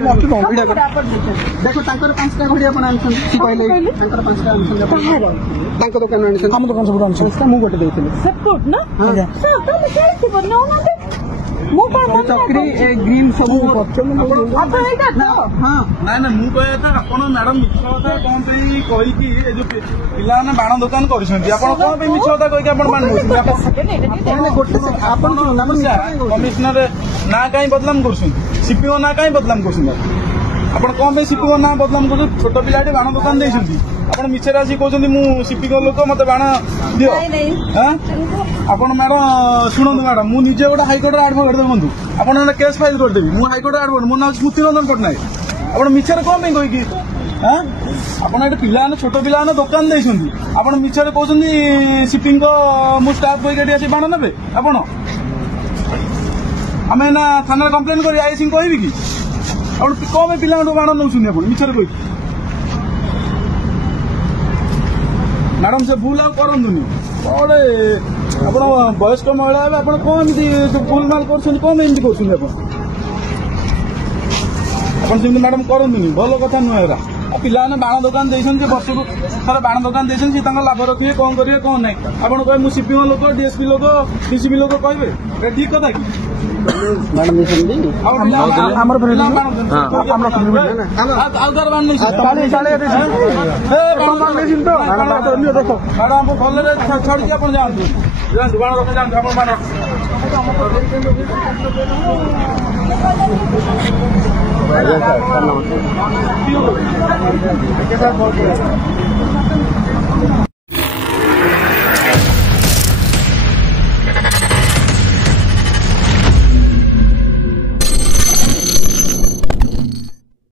देखो तांकर 5टा घड़ी आपण आनछन की कहले तांकर 5टा आनछन तांकर दुकान आनछन हम दुकान सब आनछन मु गोटे देथिले सब कोट ना हां सब तो केस बनो ना मु पर चक्री ए ग्रीन सब करछन अब एटा हां ना ना मु कहया था आपण मैडम मिछता कोन पे कहि कि ए जो पिला ने बाण दुकान करछन आपण कोन पे मिछता कहि कि आपण बाण गोटे आपण नमस्कार कमिश्नर ना काई बदनाम करछन सीपीओ ना काई बदनाम करछन आपण कोन पे सीपीओ ना बदनाम कर छोट पिलाटे बाण दुकान देछन आपण मिछे रासी कहउछन मु सीपीओ लोक मते बाण दियो हां आपण मैडम सुनंदु मैडम मु निजे गोटे हाईकोर्ट एडवोकेट देखु आपण केस फाइल कर देबी मु हाईकोर्ट एडवोकेट मो नाम स्मृति रंजन पटनायक आपण मिछे कोन पे कहि कि हां आपण एटे पिला ने छोट पिला ने दुकान देछन आपण मिछे कहउछन सीपी को मु स्टाफ कोइ गडी आसी बाण नेबे आपण आमे ना थाना कंप्लेन करी आईसी कहबी कि आपण कोन पिला बाण नउछन आपण मिछे कहि मैडम से भूल आउ करंदुनी बड़े आपण वयस्क महिला है आपण कोन भूल माल करछन कोन एमती करछन आपण जेमती मैडम करंदुनी भलो कथा नुहेरा पिला ने बाण दुकान देछन जे वर्ष को थरे बाण दुकान देछन से तांका लाभ रखिए कोन करिए कोन नै आपण कहे मु सीपीओ लोक डीएसपी लोक डीसीपी लोक कहबे ए ठीक कथा कि मैडम देछन दी हमर फ्रेंड हमरा आउदार बाण नै ताले ताले ए बाण देछन तो अन्य देखो मैडम हम भले रे छोड़ के आपण जान बाण रख जान आपण बाण नमस्कार